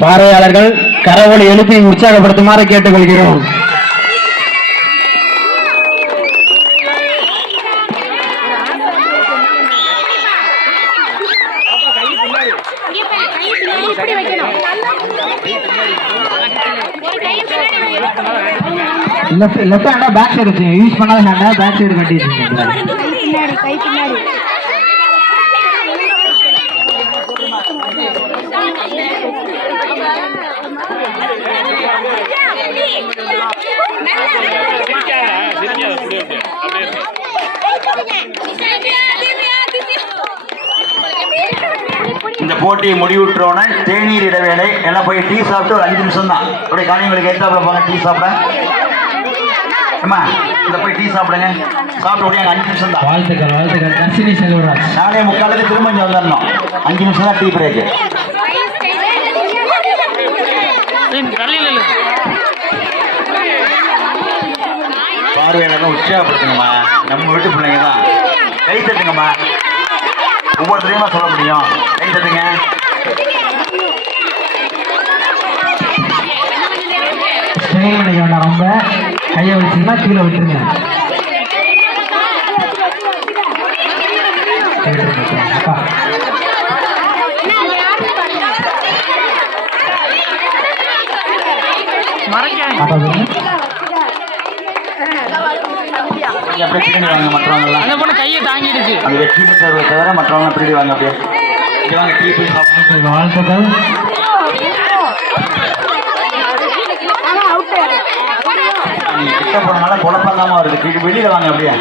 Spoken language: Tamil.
பார்வையாளர்கள் கரவொலி எழுப்பி உற்சாகப்படுத்துமாறு கேட்டுக்கொள்கிறோம். லெஃப்ட் லெஃப்ட் ஹேண்டா பேக் சைடு வச்சுங்க யூஸ் பண்ணாத ஹேண்டா பேக் சைடு கட்டி வச்சுங்க பின்னாடி கை பின்னாடி. போட்டியை முடிவுற்றோன்னே தேநீர் இடைவேளை எல்லாம் போய் டீ சாப்பிட்டு ஒரு அஞ்சு நிமிஷம் தான் அப்படியே காணிங்களுக்கு ஏத்தாப்புல போங்க டீ சாப்பிட. அம்மா இந்த போய் டீ சாப்பிடுங்க. சாப்பிட்டு அப்படியே அஞ்சு நிமிஷம் தான் வாழ்த்துக்கள் வாழ்த்துக்கள். தர்ஷினி செல்வராஜ். நானே முக்காலுக்கு திரும்ப இங்கே வந்துடணும். அஞ்சு நிமிஷம் தான் டீ பிரேக்கு பார்வையாளர்கள் உற்சாகப்படுத்துங்கம்மா நம்ம வீட்டு பிள்ளைங்க தான் கை தட்டுங்கம்மா. ஒவ்வொருத்தரையுமா சொல்ல முடியும்? கை தட்டுங்க வேண்டாம் ரொம்ப கையை வச்சீங்கன்னா கீழே விட்டுருங்க. அப்பா அப்பா நீங்க அப்படியே பின்னாடி வாங்க மற்றவங்கலாம் அந்த பொண்ணு கையை தாங்கிடுச்சு. அந்த வெற்றி பெற்றவரை தவிர மற்றவங்க பின்னாடி வாங்க அப்படியே. வாங்க டீ போய் சாப்பிடுங்க. வாழ்த்துக்கள். நீங்க கிட்ட போறதுனால குழப்பம் இல்லாம வருது வெளியில வாங்க அப்படியே.